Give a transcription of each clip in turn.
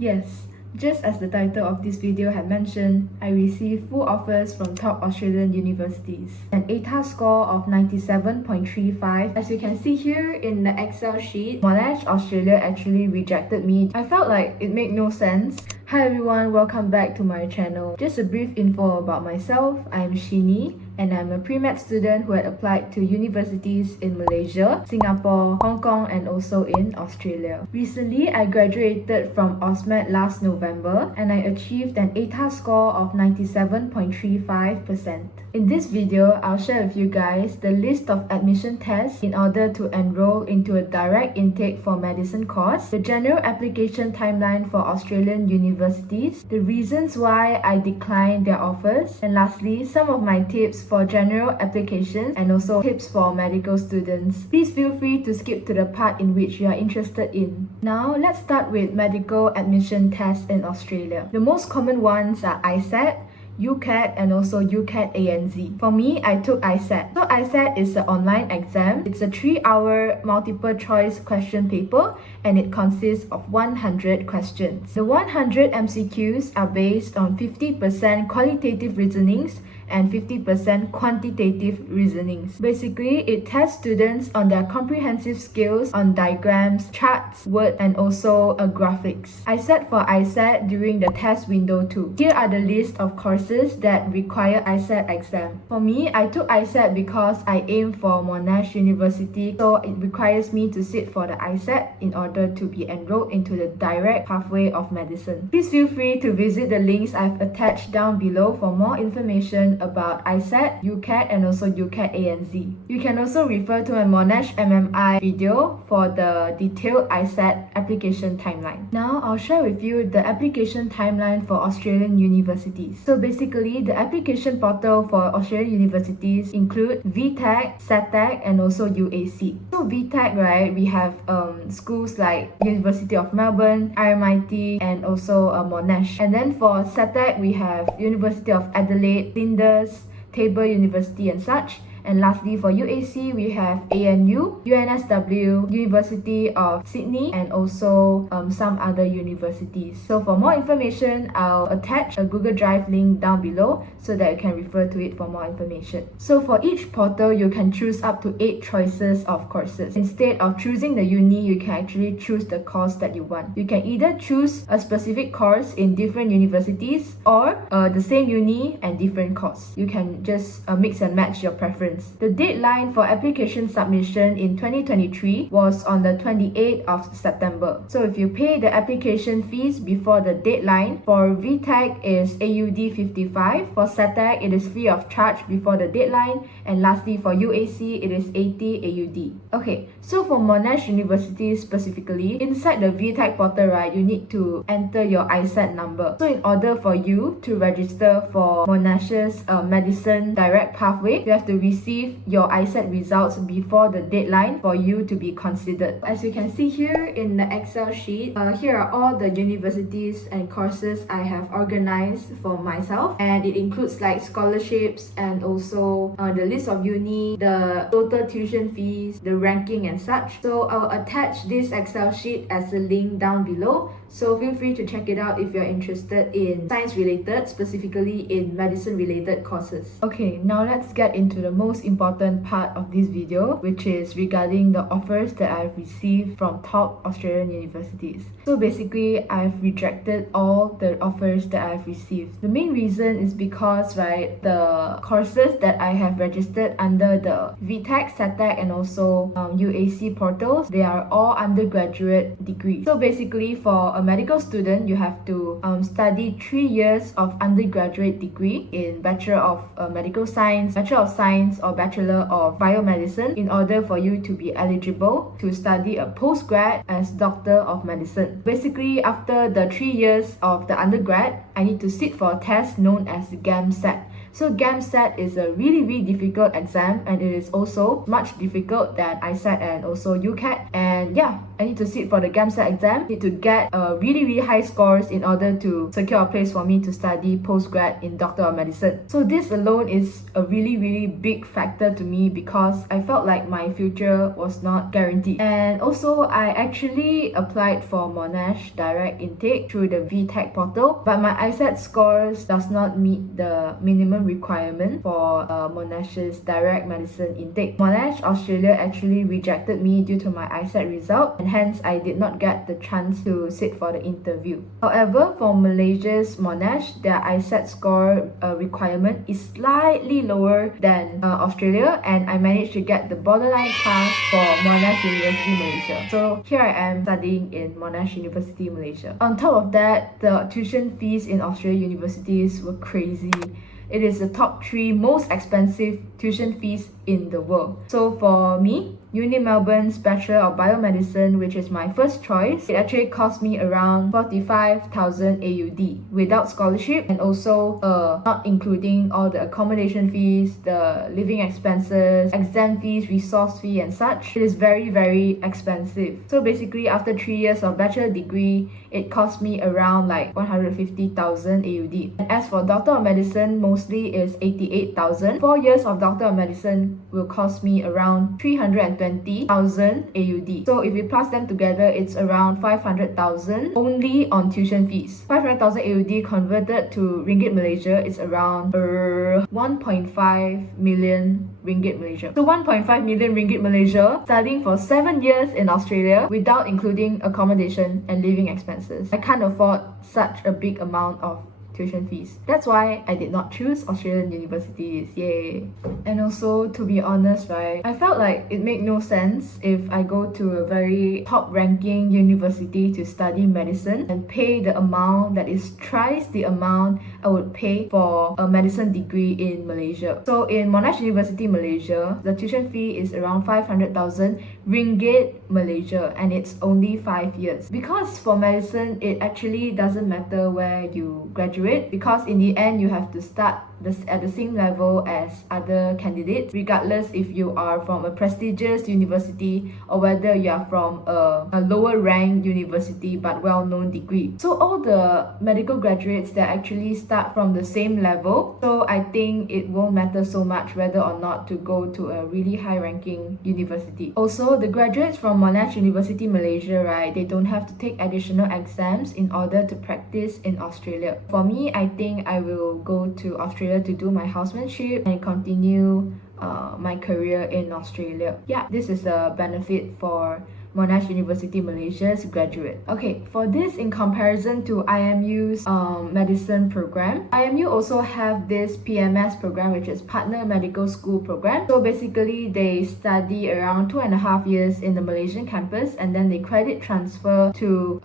Yes, just as the title of this video had mentioned, I received full offers from top Australian universities. An ATAS score of 97.35. As you can see here in the Excel sheet, Monash, Australia actually rejected me. I felt like it made no sense. Hi everyone, welcome back to my channel. Just a brief info about myself. I'm Shini and I'm a pre-med student who had applied to universities in Malaysia, Singapore, Hong Kong and also in Australia. Recently, I graduated from AusMed last November and I achieved an ATAS score of 97.35%. In this video, I'll share with you guys the list of admission tests in order to enroll into a direct intake for medicine course, the general application timeline for Australian universities, the reasons why I declined their offers, and lastly, some of my tips for general applications and also tips for medical students. Please feel free to skip to the part in which you are interested in. Now, let's start with medical admission tests in Australia. The most common ones are ISAT, UCAT and also UCAT ANZ. For me, I took ISAT. So ISAT is an online exam. It's a 3-hour multiple choice question paper and it consists of 100 questions. The 100 MCQs are based on 50% qualitative reasonings and 50% quantitative reasonings. Basically, it tests students on their comprehensive skills on diagrams, charts, word, and also graphics. I sat for ISAT during the test window too. Here are the list of courses that require ISAT exam. For me, I took ISAT because I aim for Monash University, so it requires me to sit for the ISAT in order to be enrolled into the direct pathway of medicine. Please feel free to visit the links I've attached down below for more information about ISAT, UCAT and also UCAT ANZ. You can also refer to my Monash MMI video for the detailed ISAT application timeline. Now I'll share with you the application timeline for Australian universities. So basically, the application portal for Australian universities include VTAC, SATAC and also UAC. So VTAC, right, we have schools like University of Melbourne, RMIT and also Monash. And then for SATAC, we have University of Adelaide, Tabor University and such. And lastly, for UAC, we have ANU, UNSW, University of Sydney, and also some other universities. So for more information, I'll attach a Google Drive link down below so that you can refer to it for more information. So for each portal, you can choose up to 8 choices of courses. Instead of choosing the uni, you can actually choose the course that you want. You can either choose a specific course in different universities or the same uni and different course. You can just mix and match your preference. The deadline for application submission in 2023 was on the 28th of September. So if you pay the application fees before the deadline, for VTAC is AUD 55, for SATAC it is free of charge before the deadline, and lastly for UAC it is 80 AUD. Okay, so for Monash University specifically, inside the VTAC portal, right, you need to enter your ISAT number. So in order for you to register for Monash's medicine direct pathway, you have to receive your ISAT results before the deadline for you to be considered. As you can see here in the Excel sheet, here are all the universities and courses I have organized for myself, and it includes like scholarships and also the list of uni, the total tuition fees, the ranking and such. So I'll attach this Excel sheet as a link down below, so feel free to check it out if you're interested in science related, specifically in medicine related courses. Okay, now let's get into the most important part of this video, which is regarding the offers that I've received from top Australian universities. So basically, I've rejected all the offers that I've received. The main reason is because, right, the courses that I have registered under the VTAC, SATAC and also UAC portals, they are all undergraduate degrees. So basically, for a medical student, you have to study 3 years of undergraduate degree in Bachelor of Medical Science, Bachelor of Science or Bachelor of Biomedicine in order for you to be eligible to study a postgrad as Doctor of Medicine. Basically, after the 3 years of the undergrad, I need to sit for a test known as GAMSAT, So GAMSAT is a really difficult exam, and it is also much difficult than ISAT and also UCAT. And yeah, I need to sit for the GAMSAT exam, need to get really high scores in order to secure a place for me to study postgrad in Doctor of Medicine. So this alone is a really big factor to me because I felt like my future was not guaranteed. And also I actually applied for Monash direct intake through the VTech portal, but my ISAT scores does not meet the minimum requirement for Monash's direct medicine intake. Monash Australia actually rejected me due to my ISAT result, and hence I did not get the chance to sit for the interview. However, for Malaysia's Monash, their ISAT score requirement is slightly lower than Australia, and I managed to get the borderline pass for Monash University Malaysia. So here I am studying in Monash University Malaysia. On top of that, the tuition fees in Australian universities were crazy. It is the top 3 most expensive tuition fees in the world. So for me, Unimelb's Bachelor of Biomedicine, which is my first choice, it actually cost me around 45,000 AUD without scholarship, and also not including all the accommodation fees, the living expenses, exam fees, resource fee and such. It is very expensive. So basically after 3 years of bachelor degree, it cost me around like 150,000 AUD. And as for Doctor of Medicine, mostly is 88,000. 4 years of Doctor of Medicine will cost me around 320,000 AUD. So if we plus them together, it's around 500,000 only on tuition fees. 500,000 AUD converted to Ringgit Malaysia is around 1.5 million Ringgit Malaysia. So 1.5 million Ringgit Malaysia studying for 7 years in Australia without including accommodation and living expenses. I can't afford such a big amount of tuition fees. That's why I did not choose Australian universities. Yay! And also, to be honest, right, I felt like it made no sense if I go to a very top-ranking university to study medicine and pay the amount that is thrice the amount I would pay for a medicine degree in Malaysia. So in Monash University Malaysia, the tuition fee is around 500,000 Ringgit Malaysia, and it's only 5 years. Because for medicine, it actually doesn't matter where you graduate, because in the end you have to start at the same level as other candidates, regardless if you are from a prestigious university or whether you are from a lower ranked university but well-known degree. So all the medical graduates that actually start from the same level, so I think it won't matter so much whether or not to go to a really high-ranking university. Also, the graduates from Monash University Malaysia, right, they don't have to take additional exams in order to practice in Australia. For me, I think I will go to Australia to do my housemanship and continue my career in Australia. Yeah, this is a benefit for Monash University Malaysia's graduate. Okay, for this, in comparison to IMU's medicine program, IMU also have this PMS program, which is Partner Medical School program. So basically, they study around 2.5 years in the Malaysian campus, and then they credit transfer to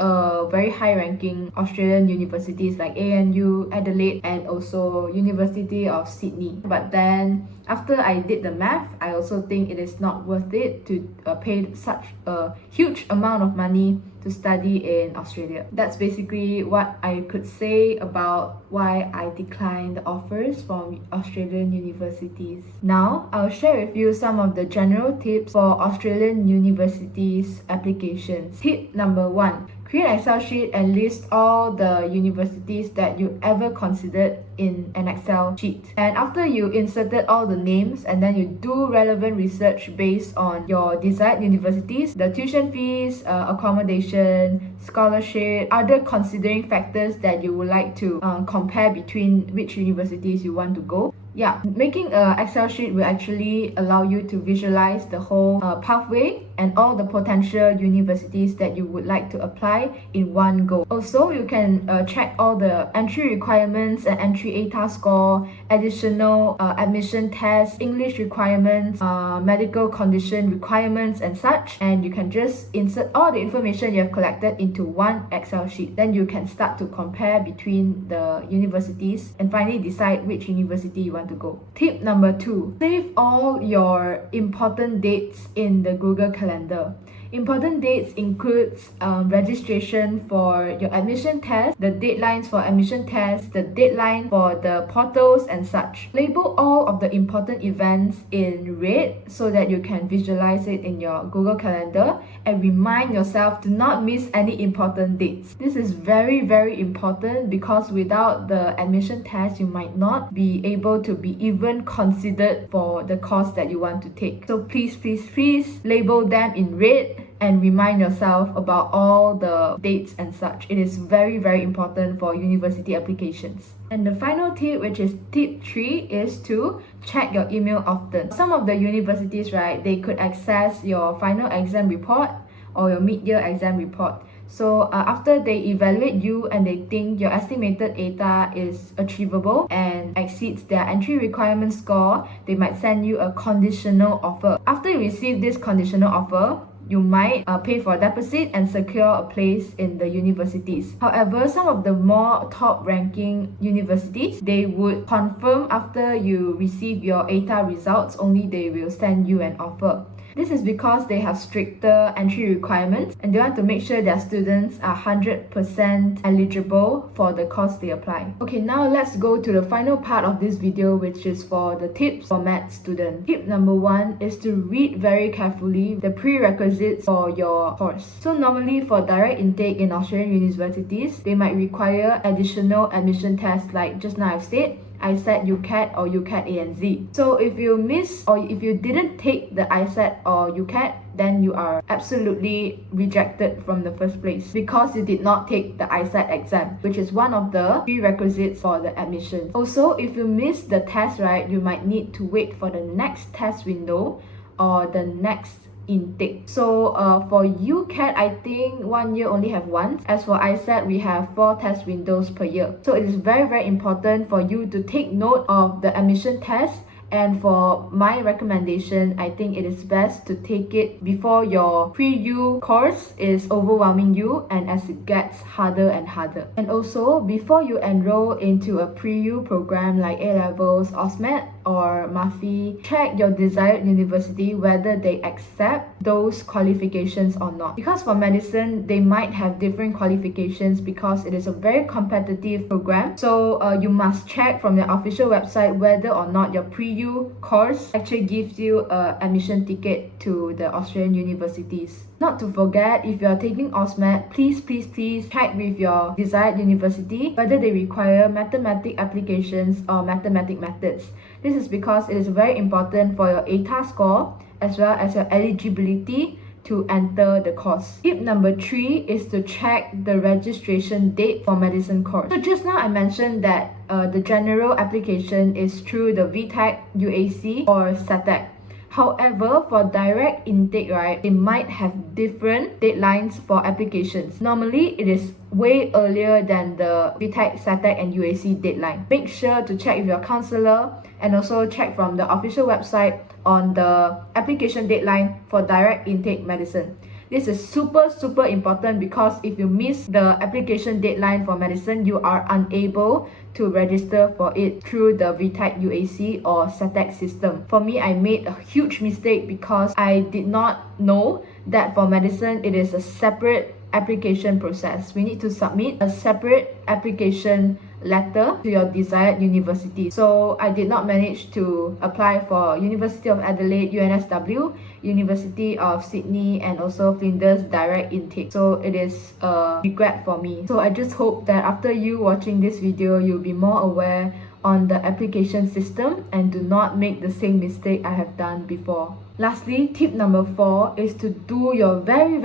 very high-ranking Australian universities like ANU, Adelaide, and also University of Sydney. But then, after I did the math, I also think it is not worth it to pay such a huge amount of money to study in Australia. That's basically what I could say about why I declined the offers from Australian universities. Now, I'll share with you some of the general tips for Australian universities applications. Tip number 1. Create an Excel sheet and list all the universities that you ever considered in an Excel sheet. And after you inserted all the names and then you do relevant research based on your desired universities, the tuition fees, accommodation, scholarship, other considering factors that you would like to compare between which universities you want to go. Yeah, making an Excel sheet will actually allow you to visualize the whole pathway and all the potential universities that you would like to apply in one go. Also, you can check all the entry requirements and entry ATA score, additional admission tests, English requirements, medical condition requirements and such, and you can just insert all the information you have collected into one Excel sheet. Then you can start to compare between the universities and finally decide which university you want to go. Tip number 2. Save all your important dates in the Google Calendar. Important dates includes registration for your admission test, the deadlines for admission tests, the deadline for the portals and such. Label all of the important events in red so that you can visualize it in your Google Calendar and remind yourself to not miss any important dates. This is very, very important because without the admission test, you might not be able to be even considered for the course that you want to take. So please, please, please label them in red and remind yourself about all the dates and such. It is very, very important for university applications. And the final tip, which is tip 3, is to check your email often. Some of the universities, right, they could access your final exam report or your mid-year exam report. So after they evaluate you and they think your estimated ATA is achievable and exceeds their entry requirement score, they might send you a conditional offer. After you receive this conditional offer, you might pay for a deposit and secure a place in the universities. However, some of the more top-ranking universities, they would confirm after you receive your ATA results, only they will send you an offer. This is because they have stricter entry requirements and they want to make sure their students are 100% eligible for the course they apply. Okay, now let's go to the final part of this video, which is for the tips for math students. Tip number 1 is to read very carefully the prerequisites for your course. So normally for direct intake in Australian universities, they might require additional admission tests like just now I've said, ISET, UCAT or UCAT ANZ. So if you miss or if you didn't take the ISET or UCAT, then you are absolutely rejected from the first place because you did not take the ISET exam, which is one of the prerequisites for the admission. Also, if you miss the test, right, you might need to wait for the next test window or the next intake. So for UCAT, I think 1 year only have once. As for ISET, we have 4 test windows per year. So it is very, very important for you to take note of the admission test. And for my recommendation, I think it is best to take it before your pre-U course is overwhelming you and as it gets harder and harder. And also, before you enroll into a pre-U program like A-Levels, OSMED or MAFI, check your desired university whether they accept those qualifications or not. Because for medicine, they might have different qualifications because it is a very competitive program. So you must check from the official website whether or not your pre-U course actually gives you an admission ticket to the Australian universities. Not to forget, if you are taking OSMED, please check with your desired university whether they require mathematic applications or mathematic methods. This is because it is very important for your ATA score as well as your eligibility to enter the course. Tip number 3 is to check the registration date for medicine course. So just now I mentioned that the general application is through the VTech, UAC or SATEC. However, for direct intake, right, it might have different deadlines for applications. Normally, it is way earlier than the VTech, SATEC and UAC deadline. Make sure to check with your counselor and also check from the official website on the application deadline for direct intake medicine. This is super important because if you miss the application deadline for medicine, you are unable to register for it through the VTech UAC or SATEC system. For me, I made a huge mistake because I did not know that for medicine, it is a separate application process. We need to submit a separate application letter to your desired university. So I did not manage to apply for University of Adelaide, UNSW, University of Sydney and also Flinders direct intake. So it is a regret for me. So I just hope that after you watching this video, you'll be more aware on the application system and do not make the same mistake I have done before. Lastly, tip number 4 is to do your very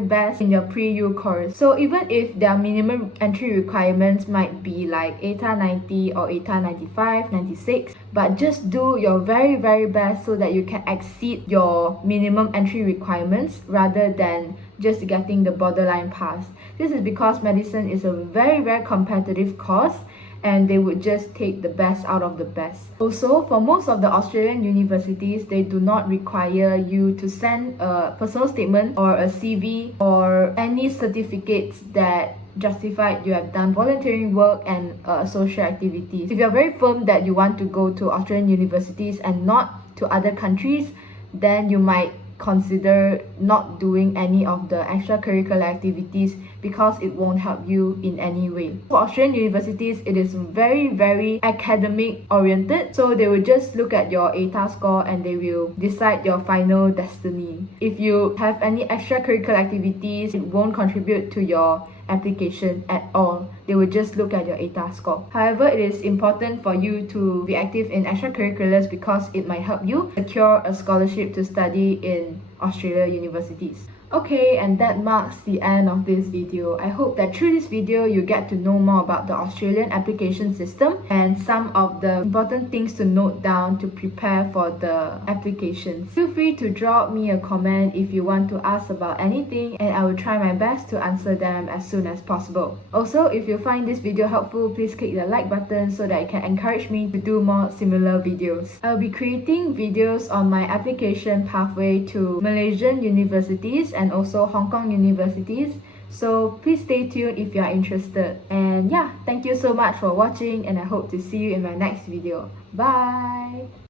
best in your pre-U course. So even if their minimum entry requirements might be like ATA 90 or ATA 95, 96, but just do your very best so that you can exceed your minimum entry requirements rather than just getting the borderline pass. This is because medicine is a very competitive course and they would just take the best out of the best. Also, for most of the Australian universities, they do not require you to send a personal statement or a CV or any certificates that justify you have done volunteering work and social activities. If you're very firm that you want to go to Australian universities and not to other countries, then you might consider not doing any of the extracurricular activities because it won't help you in any way. For Australian universities, it is very academic oriented, so they will just look at your ATAR score and they will decide your final destiny. If you have any extracurricular activities, it won't contribute to your application at all. They will just look at your ATAR score. However, it is important for you to be active in extracurriculars because it might help you secure a scholarship to study in Australian universities. Okay, and that marks the end of this video. I hope that through this video you get to know more about the Australian application system and some of the important things to note down to prepare for the applications. Feel free to drop me a comment if you want to ask about anything, and I will try my best to answer them as soon as possible. Also, if you find this video helpful, please click the like button so that it can encourage me to do more similar videos. I will be creating videos on my application pathway to Malaysian universities and also Hong Kong universities, so please stay tuned if you are interested. And yeah, thank you so much for watching, and I hope to see you in my next video. Bye!